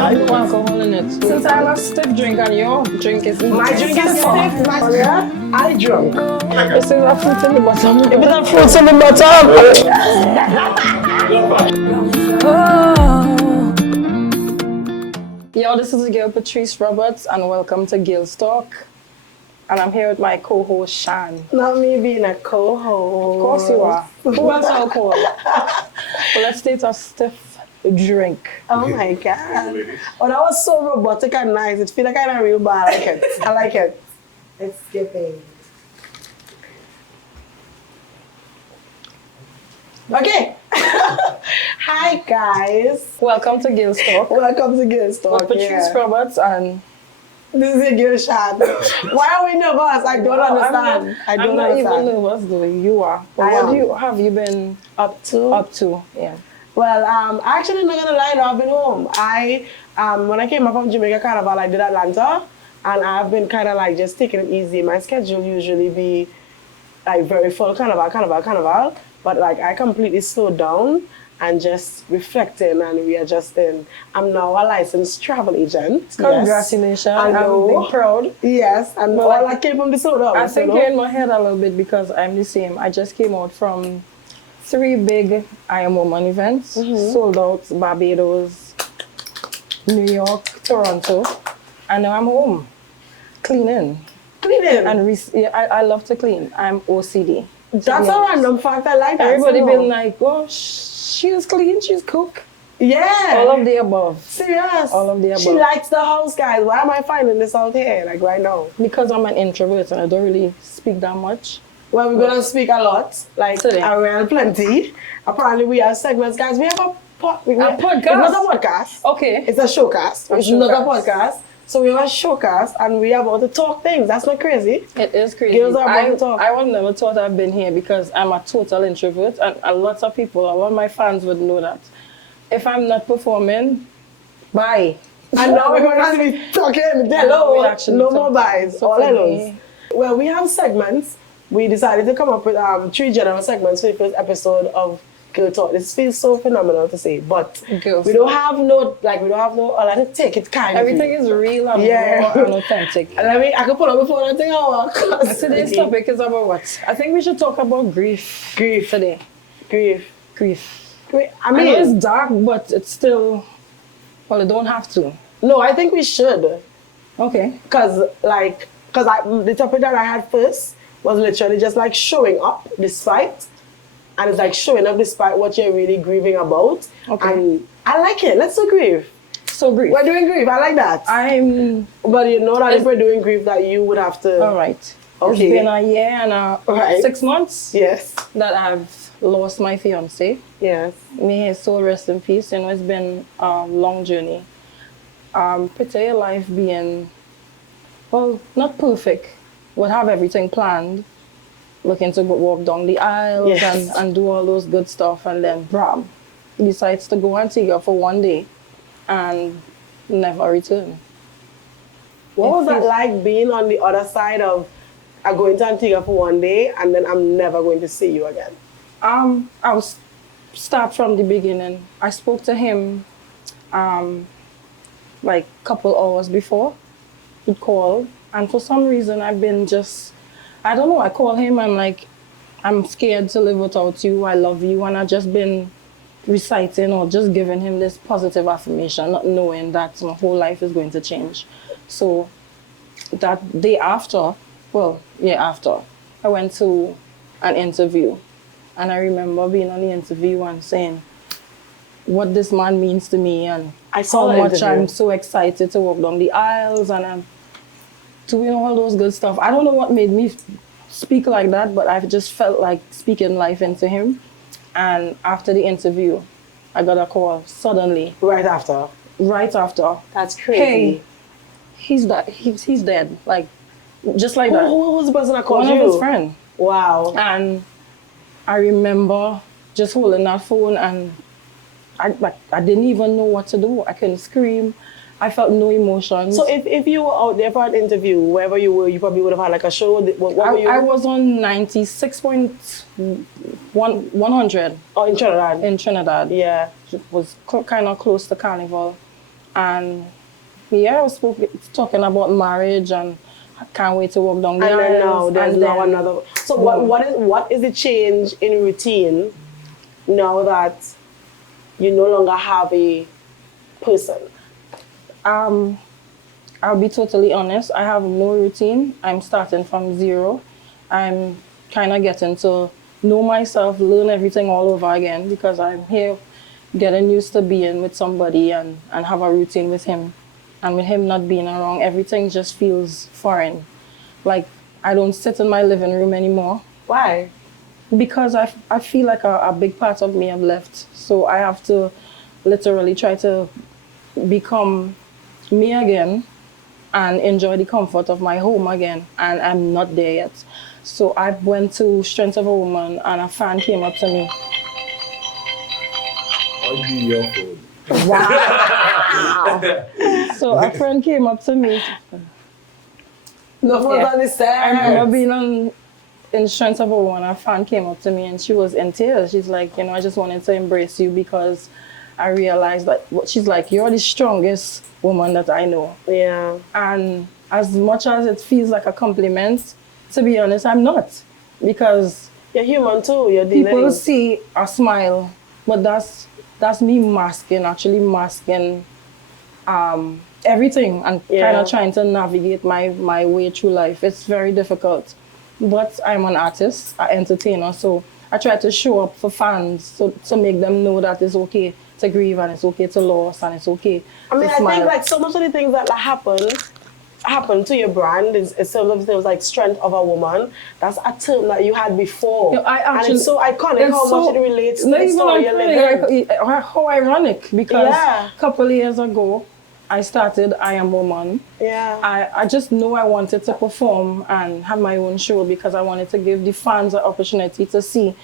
I no alcohol in it. Since I have a stiff drink and your drink is My drink is stiff, I drunk. This is a fruit in the bottom. If it's a fruit in the bottom. Yo, this is the girl Patrice Roberts and welcome to Girls Talk. And I'm here with my co-host Shan. Not me being a co-host. Of course you are. Who else alcohol? Well, let's take a stiff drink. Oh my god. Oh, that was so robotic and nice. It feels like I'm a real bar. I like it. I like it. It's skipping. Okay. Hi guys. Welcome to Girls Talk. Welcome to Girls Talk. With Patrice Roberts and this is a girl Shan. Why are we nervous? I don't understand. I'm not even nervous though. You are. But what have you been up to? Yeah. Well, actually not gonna lie, I've been home. When I came up from Jamaica Carnival, I did Atlanta, and I've been kind of like just taking it easy. My schedule usually be like very full, carnival, but like I completely slowed down and just reflecting and readjusting. I'm now a licensed travel agent. Congratulations. Yes. I'm big proud. Yes, and all I came from the soda. I think you're in my head a little bit because I'm the same. I just came out from 3 big I Am Woman events, sold out Barbados, New York, Toronto, and now I'm home, cleaning. And I love to clean. I'm OCD. That's a random fact. I like that. Everybody been like, oh, she's clean, she's cook. Yeah. All of the above. Serious. All of the above. She likes the house, guys. Why am I finding this out here, like right now? Because I'm an introvert and I don't really speak that much. Well, we're going to speak a lot, like around plenty. Apparently, we have segments, guys. We have a podcast. It's not a podcast. Okay. It's a showcast. It's not a podcast. So we have a showcast, and we are about to talk things. That's not crazy. It is crazy. Girls are about to talk. I would never thought I've been here because I'm a total introvert, and a lot of people, a lot of my fans would know that. If I'm not performing, bye. And now we're going to be talking. Hello. No more buys. So all hellos. Well, we have segments. We decided to come up with 3 general segments for the first episode of Girl Talk. This feels so phenomenal to say, but we don't have no, I like to take it kind of. Everything is real and raw and authentic. And I can pull up before I think Today's topic is about what? I think we should talk about grief. Grief today. Grief. I mean, it's dark, but it's still, well, it don't have to. No, I think we should. Okay. Because the topic that I had first was literally just like showing up despite. And it's like showing up despite what you're really grieving about. Okay. And I like it. Let's do grief. So grief. We're doing grief. I like that. But you know that if we're doing grief that you would have to... All right. Okay. It's been a year and 6 months. Yes. That I've lost my fiancé. Yes. May his soul rest in peace. You know, it's been a long journey. Picture your life being, well, not perfect. Would have everything planned. Looking to walk down the aisles and do all those good stuff, and then Bram decides to go Antigua for 1 day and never return. What was that like being on the other side of going to Antigua for 1 day and then I'm never going to see you again? I'll start from the beginning. I spoke to him like a couple hours before. He'd call, and for some reason I've been just, I don't know, I call him and like, I'm scared to live without you, I love you, and I've just been reciting or just giving him this positive affirmation, not knowing that my whole life is going to change. So that day after, I went to an interview, and I remember being on the interview and saying what this man means to me and how much I'm so excited to walk down the aisles and I'm doing all those good stuff. I don't know what made me speak like that, but I've just felt like speaking life into him. And after the interview, I got a call suddenly. Right after? Right after. That's crazy. Hey, he's dead. Like, just like that. Who was the person that called you? One of his friends. Wow. And I remember just holding that phone and I didn't even know what to do. I couldn't scream. I felt no emotions. So if you were out there for an interview, wherever you were, you probably would have had like a show. What were you? I was on 96.100. Oh, in Trinidad? In Trinidad. Yeah. It was kind of close to Carnival. And yeah, I was talking about marriage and I can't wait to walk down the And then now aisles. there's And now then, another. So what is the change in routine now that you no longer have a person? I'll be totally honest, I have no routine. I'm starting from zero. I'm kind of getting to know myself, learn everything all over again because I'm here getting used to being with somebody and have a routine with him. And with him not being around, everything just feels foreign. Like, I don't sit in my living room anymore Why? because I feel like a big part of me have left. So I have to literally try to become me again and enjoy the comfort of my home again, and I'm not there yet. So I went to Strength of a Woman and a fan came up to me. I'll be your phone. Wow. So a friend came up to me. No phones on the set. I remember being in Strength of a Woman, a fan came up to me and she was in tears. She's like, you know, I just wanted to embrace you because I realized that, she's like, you're the strongest woman that I know. Yeah. And as much as it feels like a compliment, to be honest, I'm not. Because You're human too. You're people dealing. see a smile, but that's me actually masking everything and kind of trying to navigate my way through life. It's very difficult. But I'm an artist, an entertainer, so I try to show up for fans to make them know that it's okay to grieve and it's okay to lose and it's okay I mean, to I smile. think like so much of the things that happen to your brand is some of the things like Strength of a Woman. That's a term that you had before. You know, and it's so iconic how much it relates to not the even story you're living. how ironic, because Yeah. a couple of years ago, I started I Am Woman. Yeah. I just know I wanted to perform and have my own show because I wanted to give the fans an opportunity to see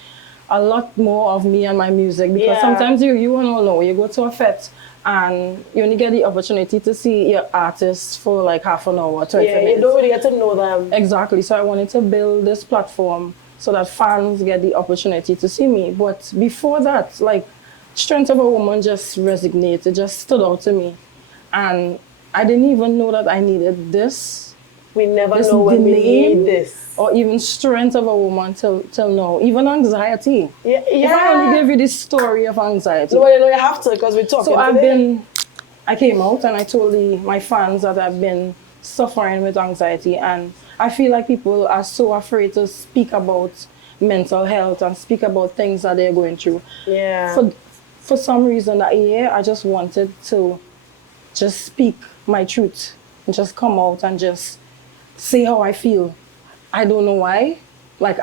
a lot more of me and my music. Because sometimes you won't know, you go to a fete and you only get the opportunity to see your artist for like half an hour, 20 minutes. You don't really get to know them. Exactly. So I wanted to build this platform so that fans get the opportunity to see me. But before that, like, Strength of a Woman just resonated, just stood out to me. And I didn't even know that I needed this. We never This know when we name, need this. or even Strength of a Woman till now. Even anxiety. Yeah. If I only give you this story of anxiety. No, you know you have to because we're talking So today. I came out and I told my fans that I've been suffering with anxiety, and I feel like people are so afraid to speak about mental health and speak about things that they're going through. Yeah. For some reason that year, I just wanted to just speak my truth and just come out and just say how I feel. I don't know why. Like,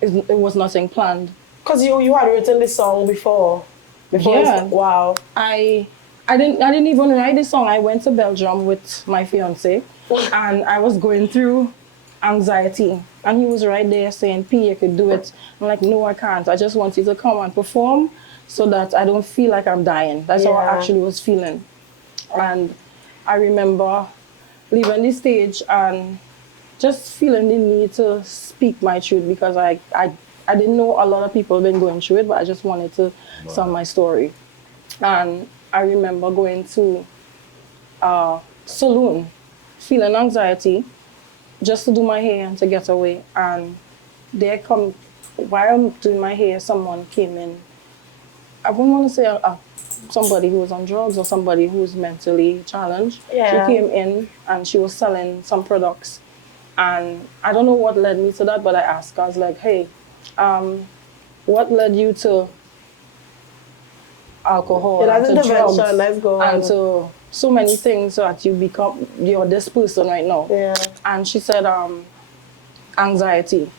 it was nothing planned. Because you had written this song before. Yeah. Wow. I didn't even write the song. I went to Belgium with my fiance and I was going through anxiety. And he was right there saying, P, you could do it. I'm like, no, I can't. I just want you to come and perform so that I don't feel like I'm dying. That's how I actually was feeling. And I remember leaving the stage and just feeling the need to speak my truth because I didn't know a lot of people been going through it, but I just wanted to tell my story. And I remember going to a saloon, feeling anxiety, just to do my hair and to get away. And while I'm doing my hair, someone came in. I wouldn't want to say somebody who was on drugs or somebody who was mentally challenged. Yeah. She came in and she was selling some products. And I don't know what led me to that, but I asked her, I was like, hey, what led you to alcohol and to drugs and to so many things so that you're this person right now? Yeah. And she said, anxiety.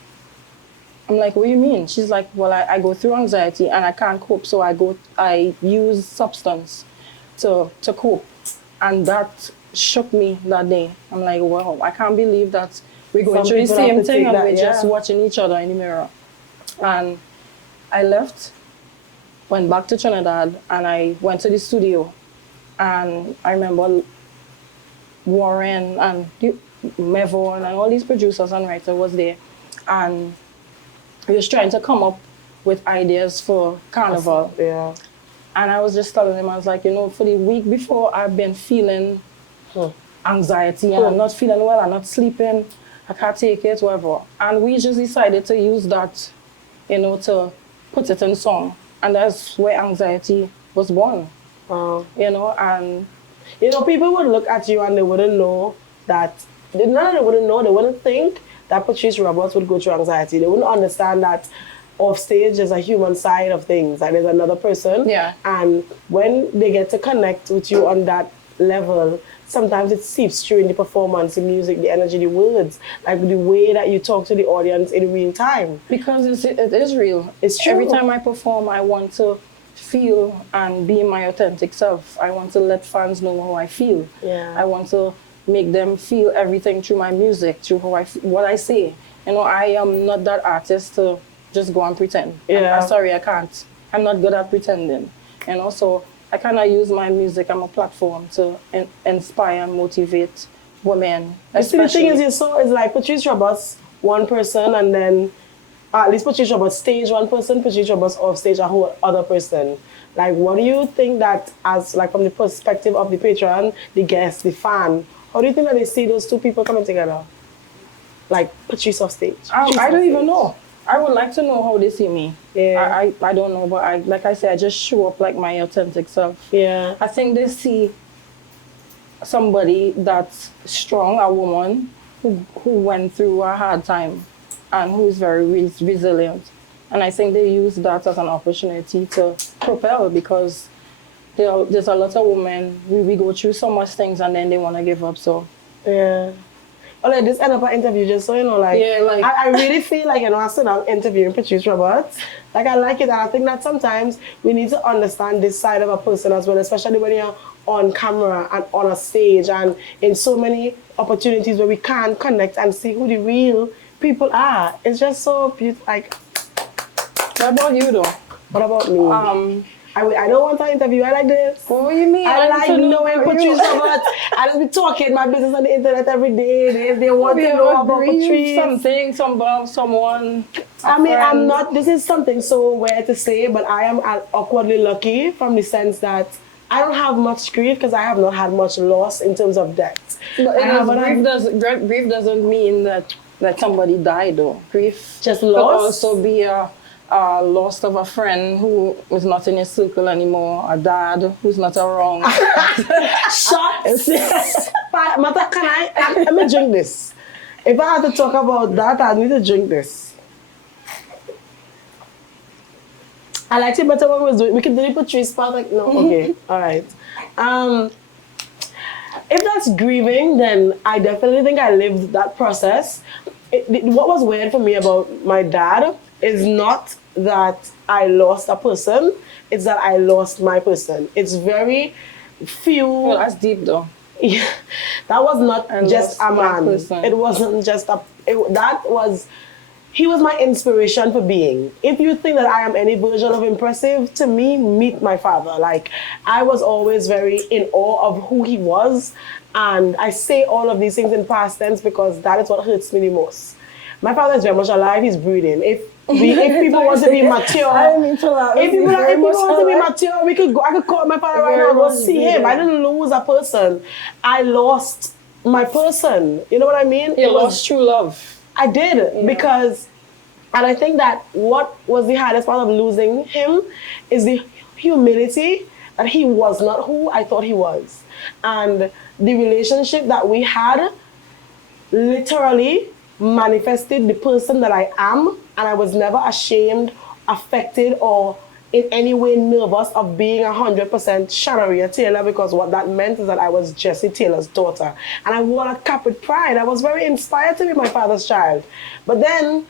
I'm like, what do you mean? She's like, well, I go through anxiety and I can't cope, so I use substance to cope. And that shook me that day. I'm like, wow, I can't believe that we're going through the same thing and we're just watching each other in the mirror. And I left, went back to Trinidad, and I went to the studio. And I remember Warren and Mevon and all these producers and writers was there. And we was trying to come up with ideas for Carnival. Yeah. And I was just telling him, I was like, you know, for the week before, I've been feeling anxiety and I'm not feeling well, I'm not sleeping, I can't take it, whatever. And we just decided to use that, you know, to put it in song. And that's where anxiety was born. Wow. You know, and you know, people would look at you and they wouldn't know that, they wouldn't think that Patrice Roberts would go through anxiety. They wouldn't understand that off stage there's a human side of things, like there's another person. Yeah. And when they get to connect with you on that level, sometimes it seeps through in the performance, the music, the energy, the words, like the way that you talk to the audience in real time. Because it is real. It's true. Every time I perform, I want to feel and be my authentic self. I want to let fans know how I feel. Yeah. I want to make them feel everything through my music, through what I say. You know, I am not that artist to just go and pretend. Yeah. I'm sorry, I can't. I'm not good at pretending. You know, so I kind of use my music as a platform to inspire and motivate women. You see, the thing is, it's like Patrice Roberts, one person, and then at least Patrice Roberts stage one person, Patrice Roberts off stage a whole other person. Like, what do you think that, as like from the perspective of the patron, the guest, the fan, how do you think that they see those two people coming together? Like Patrice off stage. I don't even know. I would like to know how they see me. Yeah. I don't know, but like I said, I just show up like my authentic self. Yeah. I think they see somebody that's strong, a woman who went through a hard time and who is very resilient. And I think they use that as an opportunity to propel, because there's a lot of women, we go through so much things and then they want to give up. So yeah. Oh, like this end up an interview, just so you know, like, yeah, like I really feel like, you know, I sit down interviewing Patrice Roberts. Like, I like it, and I think that sometimes we need to understand this side of a person as well, especially when you're on camera and on a stage and in so many opportunities where we can connect and see who the real people are. It's just so beautiful. Like, what about you though? what about me? I don't want to interview. I like this. What do you mean? I like knowing Patrice Roberts. I just be talking my business on the internet every day. They want to know about Patrice. Something, someone. I mean, I'm not, this is something so weird to say, but I am awkwardly lucky from the sense that I don't have much grief because I have not had much loss in terms of debt. But grief doesn't mean that somebody died though. Grief just could loss. also be a loss of a friend who is not in your circle anymore, a dad who's not around. Shots. Mata, let me drink this. If I had to talk about that, I need to drink this. I liked it better when we was doing. We could do the Patrice part, like, no, okay, all right. If that's grieving, then I definitely think I lived that process. What was weird for me about my dad is not that I lost a person, it's that I lost my person. It's very few. Well, that's deep though. Yeah, that was not just a man. It wasn't just he was my inspiration for being. If you think that I am any version of impressive, to me, meet my father. Like, I was always very in awe of who he was. And I say all of these things in past tense because that is what hurts me the most. My father is very much alive, he's breathing. If people want to be mature, I didn't mean to laugh. if people want to be mature, I could call my father right now and go see him. I didn't lose a person. I lost my person. You know what I mean? You lost true love. I did, because, and I think that what was the hardest part of losing him is the humility that he was not who I thought he was. And the relationship that we had literally manifested the person that I am, and I was never ashamed, affected, or in any way nervous of being 100% Shanaria Taylor, because what that meant is that I was Jesse Taylor's daughter. And I wore a cap with pride. I was very inspired to be my father's child. But then,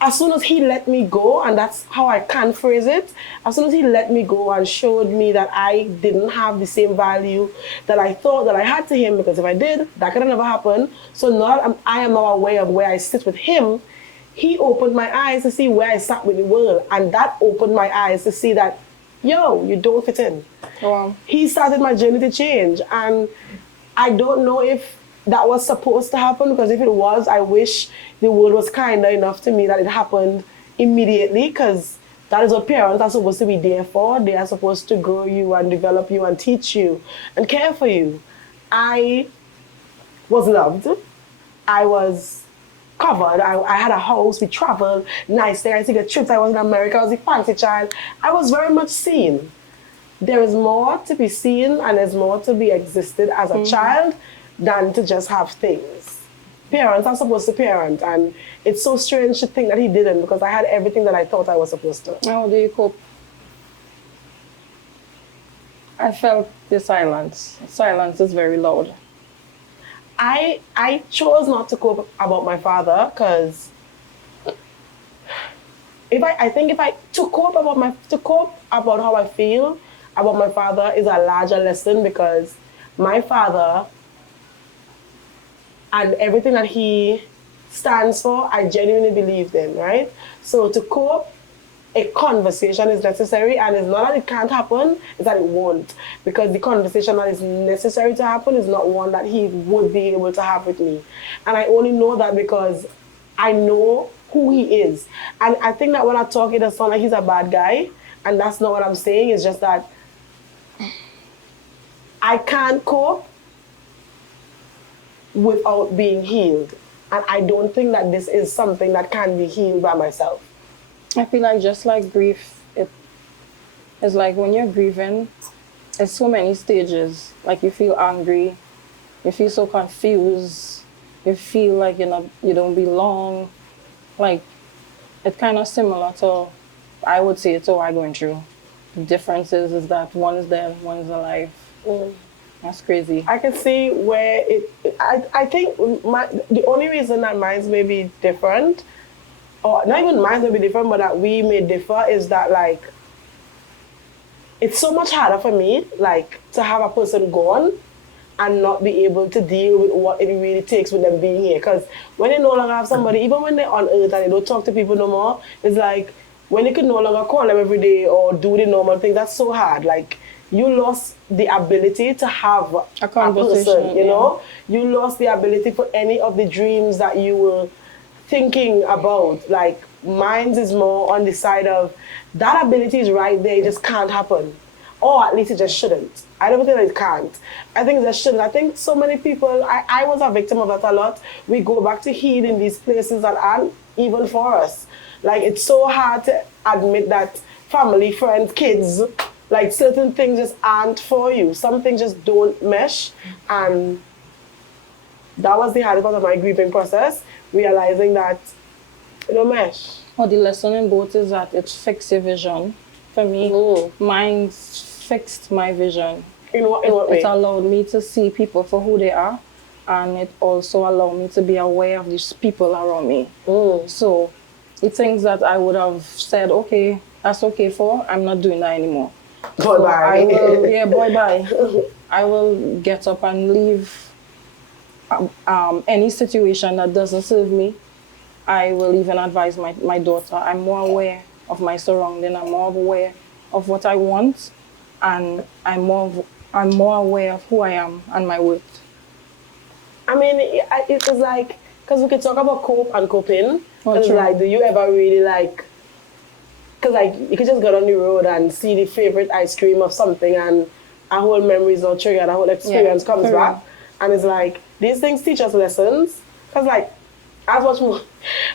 as soon as he let me go, and that's how I can phrase it, as soon as he let me go and showed me that I didn't have the same value that I thought that I had to him, because if I did, that could have never happened. So now I am now aware of where I sit with him. He opened my eyes to see where I sat with the world, and that opened my eyes to see that, yo, you don't fit in. Wow. He started my journey to change, and I don't know if that was supposed to happen, because if it was, I wish the world was kinder enough to me that it happened immediately, because That is what parents are supposed to be there for. They are supposed to grow you and develop you and teach you and care for you. I was loved. I was covered. I had a house. We traveled. Nice thing. I took a trip. I was in America. I was a fancy child. I was very much seen. There is more to be seen and there's more to be existed as a child than to just have things. Parents are supposed to parent, and it's so strange to think that he didn't, because I had everything that I thought I was supposed to. How do you cope? I felt the silence. Silence is very loud. I chose not to cope about my father, because to cope about how I feel about my father is a larger lesson, because my father and everything that he stands for, I genuinely believed in, right? So to cope, a conversation is necessary, and it's not that it can't happen, it's that it won't. Because the conversation that is necessary to happen is not one that he would be able to have with me. And I only know that because I know who he is. And I think that when I talk, it does sound like he's a bad guy, and that's not what I'm saying. It's just that I can't cope without being healed. And I don't think that this is something that can be healed by myself. I feel like just like grief, it's like when you're grieving, there's so many stages. Like you feel angry, you feel so confused, you feel like you don't belong. Like it's kind of similar to, I would say, to what I'm going through. The difference is that one's dead, one's alive. That's crazy. I can see where I think the only reason that mine may be different, or not even mine may be different, but that we may differ, is that like it's so much harder for me like to have a person gone and not be able to deal with what it really takes with them being here. Because when you no longer have somebody, even when they're on earth and they don't talk to people no more, it's like when you can no longer call them every day or do the normal things, that's so hard. Like you lost the ability to have a person, you know? You lost the ability for any of the dreams that you were thinking about. Like mine is more on the side of that ability is right there, it just can't happen. Or at least it just shouldn't. I don't think that it can't. I think it just shouldn't. I think so many people, I was a victim of that a lot. We go back to heal in these places that aren't even for us. Like it's so hard to admit that family, friends, kids, like certain things just aren't for you. Some things just don't mesh. And that was the hardest part of my grieving process, realizing that it don't mesh. Well, the lesson in both is that it fixed your vision. For me, mine fixed my vision. In what way? It allowed me to see people for who they are, and it also allowed me to be aware of these people around me. So the things that I would have said, okay, that's okay for, I'm not doing that anymore. Boy, bye. Boy, bye. I will get up and leave any situation that doesn't serve me. I will even advise my daughter. I'm more aware of my surrounding. I'm more aware of what I want, and I'm more aware of who I am and my worth. I mean, it was like, because we could talk about cope and coping. It's true. like, do you ever really like, because like you could just go on the road and see the favorite ice cream of something, and a whole memory is not triggered, a whole experience comes back, and it's like these things teach us lessons. Because like I watch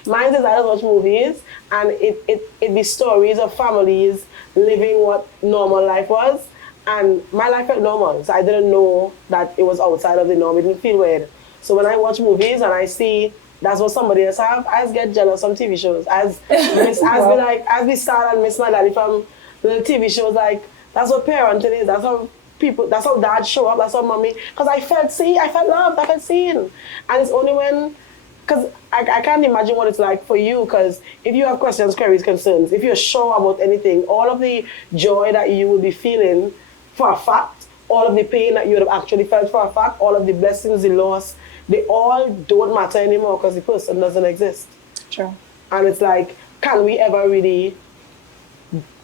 mine is I watch movies, and it be stories of families living what normal life was, and my life felt normal, so I didn't know that it was outside of the norm. It didn't feel weird. So when I watch movies and I see that's what somebody else have, I just get jealous from TV shows. As we start and miss my daddy from little TV shows, like that's what parenting is. That's how dad show up. That's how mommy. Because I felt loved. I felt seen. And it's only when, because I can't imagine what it's like for you. Because if you have questions, queries, concerns, if you're sure about anything, all of the joy that you will be feeling for a fact, all of the pain that you would have actually felt for a fact, all of the blessings, the loss, they all don't matter anymore because the person doesn't exist. True. And it's like, can we ever really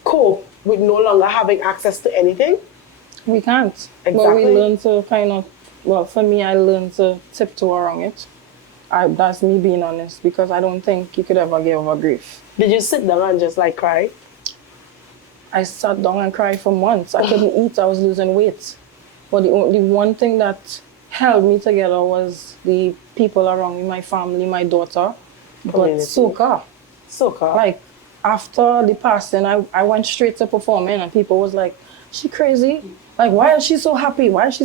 cope with no longer having access to anything? We can't. Exactly. But we learn to for me, I learned to tiptoe around it. That's me being honest, because I don't think you could ever get over grief. Did you sit down and just like cry? I sat down and cried for months. I couldn't eat. I was losing weight. But the one thing that held me together was the people around me, my family, my daughter. But Community. soca. Like, after the passing, I went straight to performing, and people was like, she crazy? Like, why is she so happy? Why is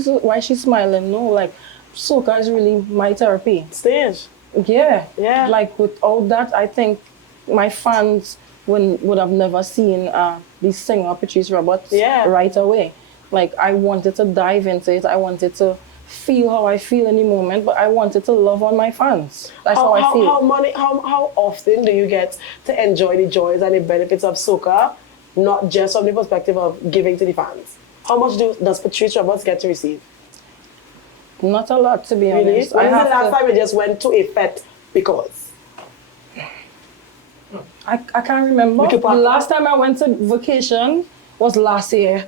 she smiling? No, like, soca is really my therapy. Stage. Yeah. Yeah. Like, without that, I think my fans would have never seen the singer Patrice Roberts right away. Like, I wanted to dive into it. I wanted to feel how I feel in the moment, but I wanted to love on my fans. That's how I feel. How often do you get to enjoy the joys and the benefits of soca, not just from the perspective of giving to the fans? How much does Patrice Roberts get to receive? Not a lot, to be honest. When is the last time you just went to a fete because? I can't remember. The last time I went to vacation was last year.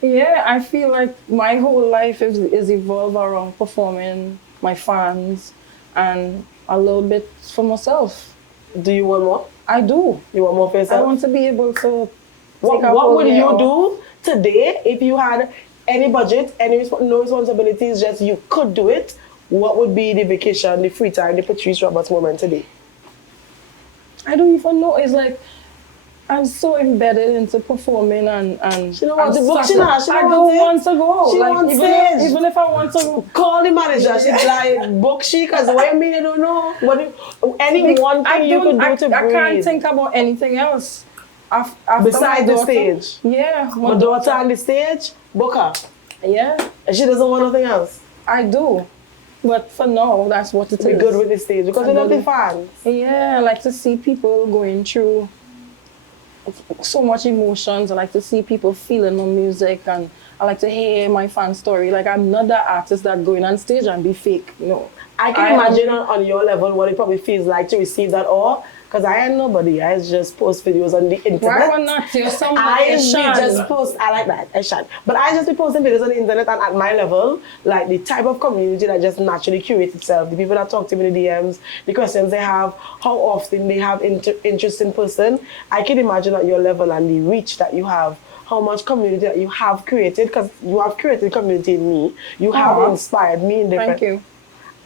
Yeah, I feel like my whole life is evolved around performing, my fans, and a little bit for myself. Do you want more? I do. You want more for yourself? I want to be able to What would you do today if you had any budget, no responsibilities, just you could do it? What would be the vacation, the free time, the Patrice Roberts moment today? I don't even know. It's like I'm so embedded into performing and she don't want to book. I don't want to go. She like, wants even if I want to go. Call the manager. She's like, book she, because what you mean I don't know? One thing you could do to breathe. I can't think about anything else. Besides the stage? Yeah. My daughter on the stage, book her. Yeah. And she doesn't want nothing else? I do. But for now, that's what it is. Be good with the stage because we love the fans. Yeah, I like to see people going through so much emotions. I like to see people feeling my music, and I like to hear my fan story. Like, I'm not that artist that going on stage and be fake. No. I can imagine on your level what it probably feels like to receive that all. Because I ain't nobody. I just post videos on the internet. Why not? You're somebody. I just post. I like that. I shan't. But I just be posting videos on the internet, and at my level, like the type of community that just naturally curates itself. The people that talk to me in the DMs, the questions they have, how often they have interest in person. I can imagine at your level and the reach that you have, how much community that you have created, because you have created community in me. You have inspired me in different... Thank you.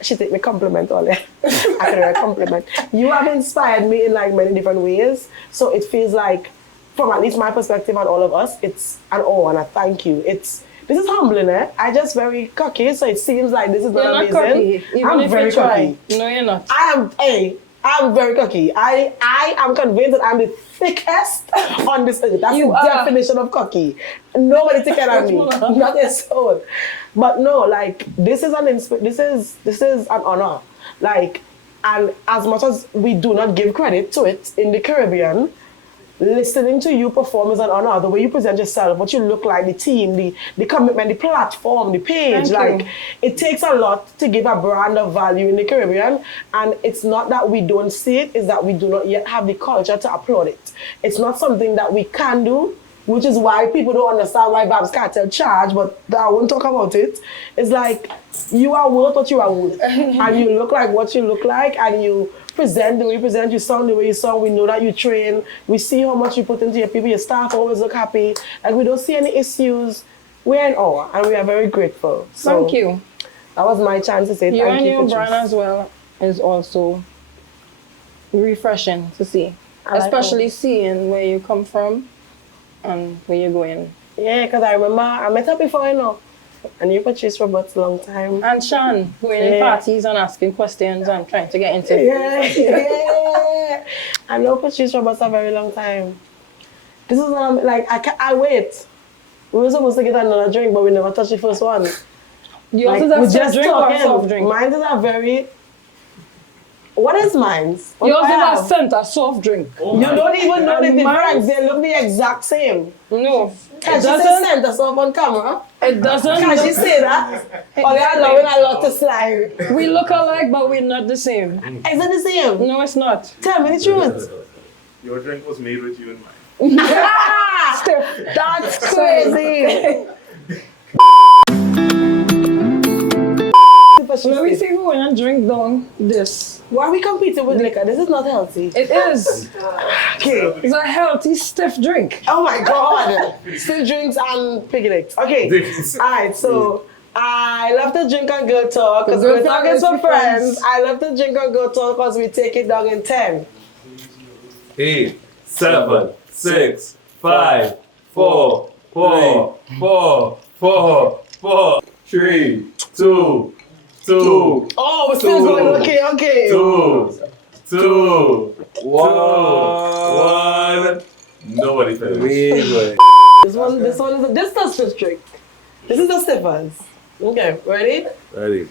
She take me compliment all that. I can a compliment. You have inspired me in like many different ways. So it feels like, from at least my perspective and all of us, it's an awe and a thank you. This is humbling, eh? I just very cocky, so it seems like this is not amazing. You're not cocky, even I'm if very you try. cocky. No, you're not. I'm very cocky. I am convinced that I'm the thickest on this earth. That's the definition of cocky. Nobody thicker than me. Not a soul. But no, like this is an honor. Like, and as much as we do not give credit to it in the Caribbean, listening to you perform is an honor. The way you present yourself, what you look like, the team, the commitment, the platform, the page. It takes a lot to give a brand of value in the Caribbean. And it's not that we don't see it, it's that we do not yet have the culture to applaud it. It's not something that we can do, which is why people don't understand why Babs Cartel charge, but I won't talk about it. It's like, you are worth what you are worth. And you look like what you look like, and you present the way you present, you sound the way you sound. We know that you train. We see how much you put into your people. Your staff always look happy. Like, we don't see any issues. We're in awe, and we are very grateful. So thank you. That was my chance to say thank you. Your brand as well is also refreshing to see. Especially seeing where you come from and where you're going. Yeah, because I remember I met her before, you know. And you Patrice Roberts a long time. And Sean, going in parties and asking questions and trying to get into it. Yeah. I know Patrice Roberts a very long time. This is what I'm like, I wait. We were supposed to get another drink, but we never touched the first one. Yours is a soft drink or a soft drink? Mine is a very... What is mine? Yours is a scent, a soft drink. Oh, you don't even know the difference. They look the exact same. No. Can she say scent or soft on camera? It doesn't. Can she say that? Or they're allowing a lot to slide? We look alike, but we're not the same. Is it the same? No, it's not. Tell me the truth. Your drink was made with you in mind. That's crazy. Let me see who and drink down this. Why are we competing with liquor? This is not healthy. It is. Okay. It's a healthy, stiff drink. Oh my God. Still drinks and picnics. Okay. Alright, so I love to drink and girl talk because girl talk is for friends. I love to drink and girl talk because we take it down in 10. 8, 7, 6, 5, 4, 3, 2, 2. Oh, we're still going. Okay. 2, 1. Nobody finished. This one is a stiff drink. This is the stiffers. Okay, ready? Ready.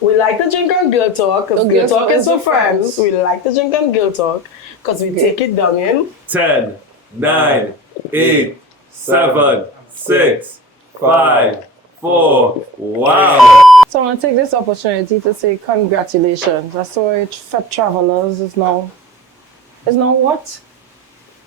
We like to drink and girl talk because girl talk is for friends. We like to drink and girl talk because we take it down in 10, 9, 8, 7, 6, 5, 4. Wow. So I want to take this opportunity to say congratulations. I saw Fat Travelers is now what?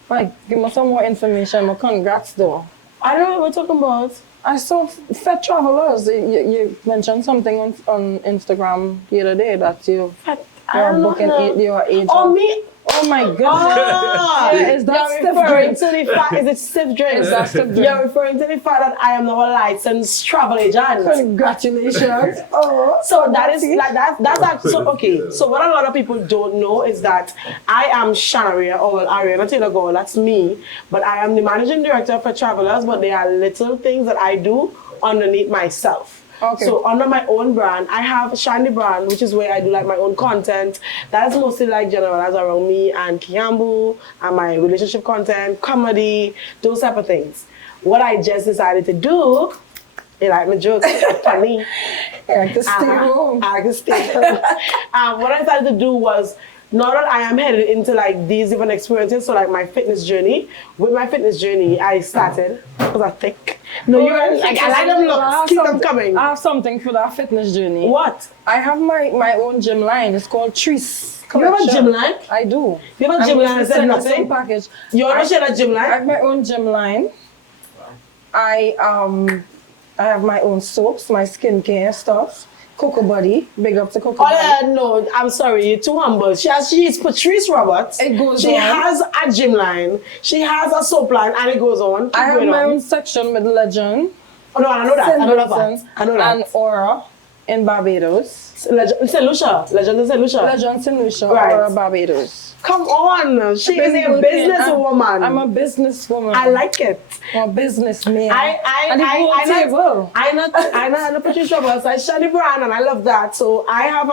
Like, give me some more information. More congrats though. I don't know what we're talking about. I saw Fat Travelers. You mentioned something on Instagram the other day that you're booking your agent. Oh, me? Oh my God. Ah, Yeah, is that you're stiff referring drink? to the fact, is it stiff drink? Is that stiff drink? You're referring to the fact that I am now a licensed travel agent. Congratulations. Oh, so that is like that's actually so okay. So what a lot of people don't know is that I am Shanaria or Ariana Taylor Gore, that's me, but I am the managing director for Travelers, but there are little things that I do underneath myself. Okay. So under my own brand, I have Shiny brand, which is where I do like my own content. That is mostly like generalized around me and Kiambu and my relationship content, comedy, those type of things. What I just decided to do, you like my jokes, funny. I can stay home. I can stay home. What I decided to do was, now that I am headed into like these different experiences, so like my fitness journey. With my fitness journey, I started because I think. No, you're like, I like them looks. Keep them coming. I have something for that fitness journey. What? I have my own gym line. It's called Patrice. You have a gym line? I do. You have a gym line and said nothing? Package. You already share a gym line? I have my own gym line. I have my own soaps, my skincare stuff. Cocoa Body, big up to Cocoa Body. No, I'm sorry, you're too humble. She is Patrice Roberts. It goes she on. has a gym line. She has a soap line, and it goes on. I have my own section with Legend. Oh no, I know that. I know that. And Aura in Barbados. St. Lucia. Legend in St. Lucia. Legend St. Lucia, Right. Aura Barbados. Come on, she is a businesswoman. I'm a businesswoman. I like it. I'm a businessman. I know Patrice Roberts. I share the brand and I love that. So I have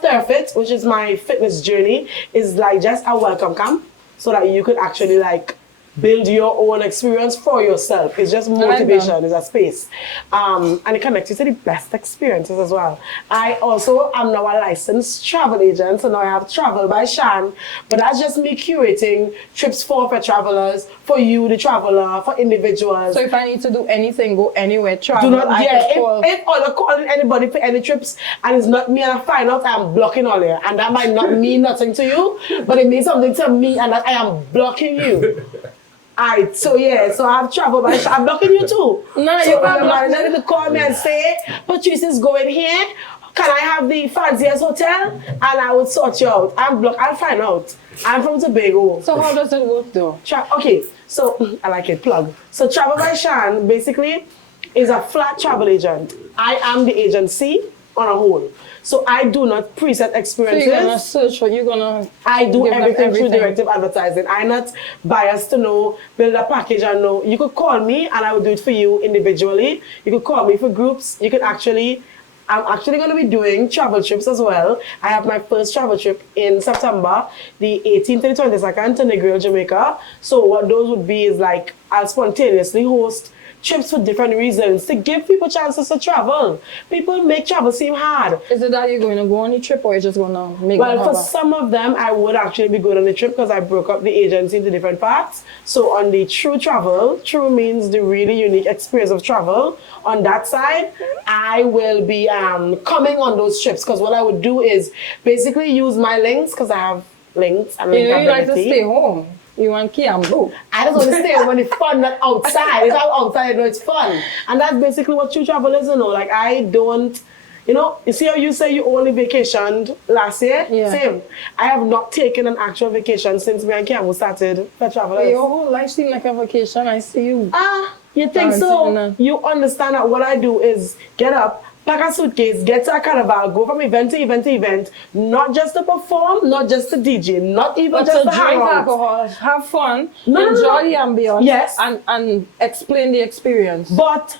Therafit, which is my fitness journey. Is like just a welcome camp so that you could actually like build your own experience for yourself. It's just motivation, it's a space. And it connects you to the best experiences as well. I also am now a licensed travel agent, so now I have Travel by Shan, but that's just me curating trips for travelers, for you, the traveler, for individuals. So if I need to do anything, go anywhere, travel, Do not, I yeah, can call. if I'm calling anybody for any trips and it's not me and I find out I'm blocking all there, and that might not mean nothing to you, but it means something to me and that I am blocking you. Alright, so I have Travel by Shan. I'm blocking you too. No, so you can't block me. To call me and say, Patrice is going here. Can I have the fanciest hotel? And I would sort you out. I'll find out. I'm from Tobago. So how does it work though? Okay, so I like it, plug. So Travel by Shan basically is a flat travel agent. I am the agency on a whole. So I do not preset experiences. So you're gonna search for, I do everything through directive advertising. I'm not biased to know, build a package and know. You could call me and I will do it for you individually. You could call me for groups. I'm actually going to be doing travel trips as well. I have my first travel trip in September, the 18th to the 22nd to Negril, Jamaica. So what those would be is like, I'll spontaneously host trips for different reasons to give people chances to travel. People make travel seem hard. Is it that you're going to go on the trip or you're just going to make Well, for some of them, I would actually be going on the trip because I broke up the agency into different parts. So on the true travel, true means the really unique experience of travel. On that side, I will be coming on those trips because what I would do is basically use my links because I have links and you like to stay home. You want Kiambu. I just want to stay when it's fun, not outside. If I'm outside, I know it's fun. And that's basically what true travel is, you know. Like, I don't, You know, you see how you say you only vacationed last year? Yeah. Same. I have not taken an actual vacation since me and Kiamu started for travelers. Your whole life seemed like a vacation. I see you. You think Dancing so? and- You understand that what I do is get up, pack a suitcase, get to a carnival, go from event to event to event, not just to perform, not just to DJ, not even But just to to hang drink out. alcohol, have fun, No. enjoy the ambience, Yes. and explain the experience. But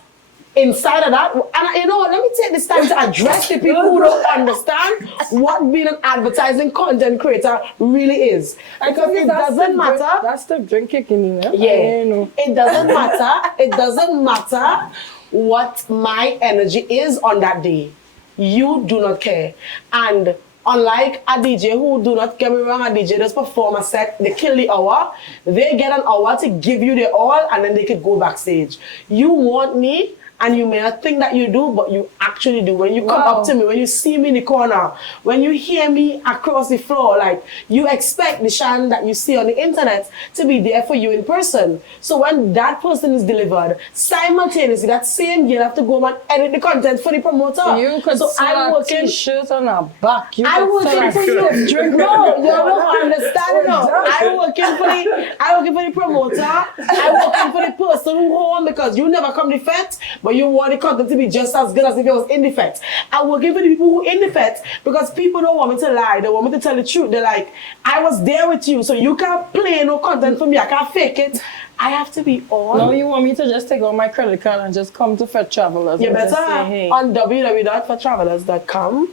inside of that, and you know what, let me take this time to address the people who don't understand what being an advertising content creator really is. Because it doesn't matter. That's the drink kicking in, eh? Yeah, I know. it doesn't matter. It doesn't matter what my energy is on that day. You do not care. And unlike a DJ who, do not get me wrong, a DJ does perform a set, they kill the hour, they get an hour to give you the all and then they could go backstage. You want me, and you may not think that you do, but you actually do. When you come Wow. up to me, when you see me in the corner, when you hear me across the floor, like, you expect the Shan that you see on the internet to be there for you in person. So when that person is delivered, simultaneously, that same year, I have to go and edit the content for the promoter. You could so sell a t-shirt on a back. You I'm could sell working a for you. drink. No, you don't understand. No, I'm working for the promoter. I'm working for the person who home because you never come to fete, but you want the content to be just as good as if it was in the fete. I'm working for the people who in the fete because people don't want me to lie. They want me to tell the truth. They're like, I was there with you, so you can't play no content for me. I can't fake it. I have to be on. No, you want me to just take out my credit card and just come to Fed Travelers? You and better just say, hey. on www.fortravelers.com.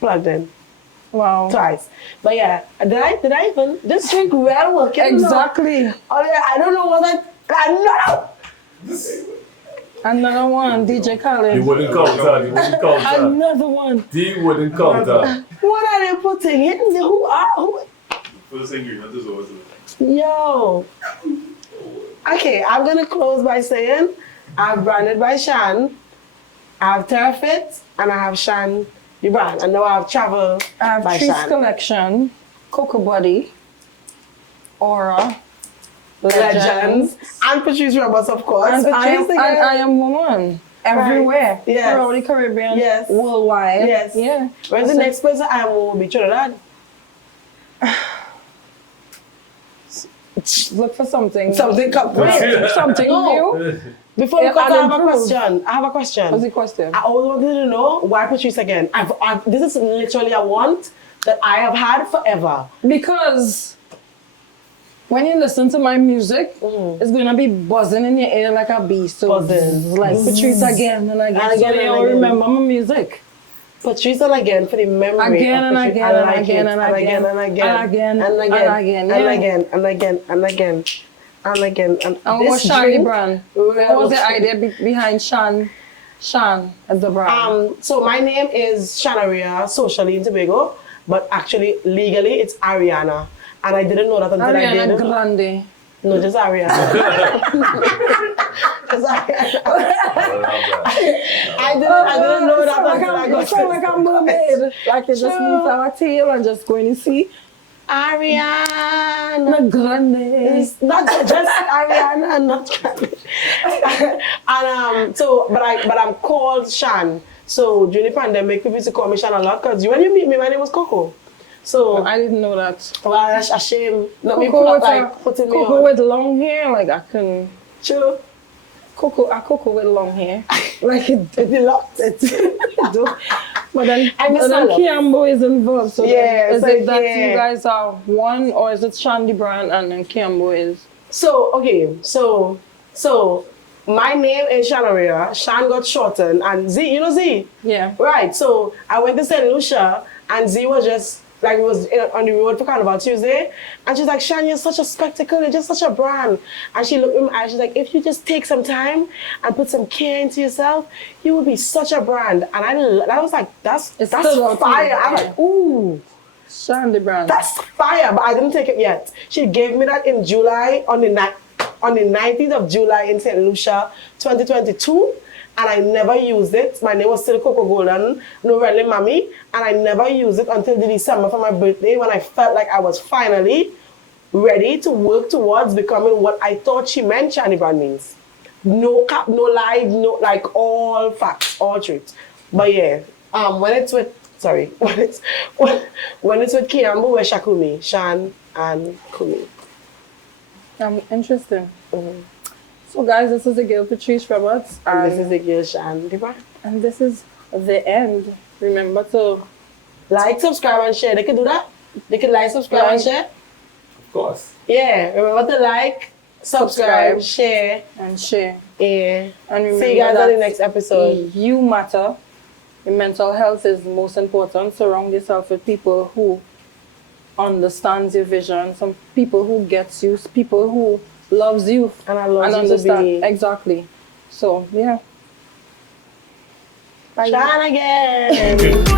Plugged in. Wow. Twice. But yeah, did I even this drink well working? Exactly. Oh yeah, I don't know what I Another one, DJ Khaled. You wouldn't count that. You wouldn't count that. Another one. D wouldn't count that. what are they putting in? Who? First ingredient is always Yo. Okay, I'm gonna close by saying I've branded by Shan, I have Terrafit, and I have Shan the brand, and now I have Travel I have by Trees Shan. Collection, Cocoa Body, Aura, Legends, and Patrice Roberts, of course. and I am, Patrice and again. I am woman. Everywhere. Yes. Throughout the Caribbean. Yes. Worldwide. Yes. Yeah. Where's the next person I will be Trinidad? Look for something. Something wait, Something No. new. Before we Yeah, cut, I have I'll a improve. question. I have a question. What's the question? I always wanted to know why Patrice again. This is literally a want that I have had forever. Because when you listen to my music, it's gonna be buzzing in your ear like a bee. So Buzzing. like Patrice again and again. And again so and you'll again. remember my music. Patrice and again for the memory. Again of and Patrice. again I and like again it. and and again again and again and again and again and again, and yeah. again and again and again and again and And this what's Shan the drink brand? will- What was the idea behind Shan? Shan as the brand. So my name is Shanaria, socially in Tobago, but actually legally it's Ariana, and I didn't know that until I Ariana did. Grande. No, just Ariana. Just Ariana. I didn't know that until I got You sound like a mermaid. Like you just True. move our tail and just go in and see. Ariana. Grande. It's not just Ariana, not and but I'm called Shan. So during the pandemic, people used to call me Shan a lot because when you meet me, my name was Coco. So I didn't know that. well, that's a shame. Not me Coco with, putting me Coco on. with long hair, like I can. True. Coco with long hair. Like it Deluxe. do. But then, I miss but then my Kiambo is involved. So Yeah, then is so it that yeah. you guys are one, or is it Shandy brand and then Kiambo is? So okay, so my name is Shanaria. Shan got shortened, and Z, you know Z, Yeah. right? So I went to St. Lucia, and Z was just like on the road for Carnival Tuesday, and she's like, Shan, you're such a spectacle, you're just such a brand. And she looked at me and she's like, if you just take some time and put some care into yourself, you will be such a brand. And I was like, that's It's still out fire. there, I'm yeah. like, ooh. Shandy brand. That's fire, but I didn't take it yet. She gave me that in July, on the 19th of July in St. Lucia, 2022, and I never used it. My name was still Coco Golden, no really mommy, and I never used it until the December for my birthday when I felt like I was finally ready to work towards becoming what I thought she meant Shani brand means. no cap, no lie, no like all facts, all truth. But yeah, when it's with when it's with Kiambu, we're Shakumi, Shan and Kumi. Interesting. So guys, this is the girl Patrice Roberts, And this is the girl Shan Diba. and this is the end. Remember to Like, subscribe, and share. They can do that. They can like, subscribe, and share. Of course. Yeah, remember to like, subscribe, share. and share. Yeah. And remember See you guys that on the next episode. you matter. Your mental health is most important. Surround yourself with people who understands your vision, some people who gets you, people who loves you And I love you to understand be. exactly. So yeah. Bye. Shine again.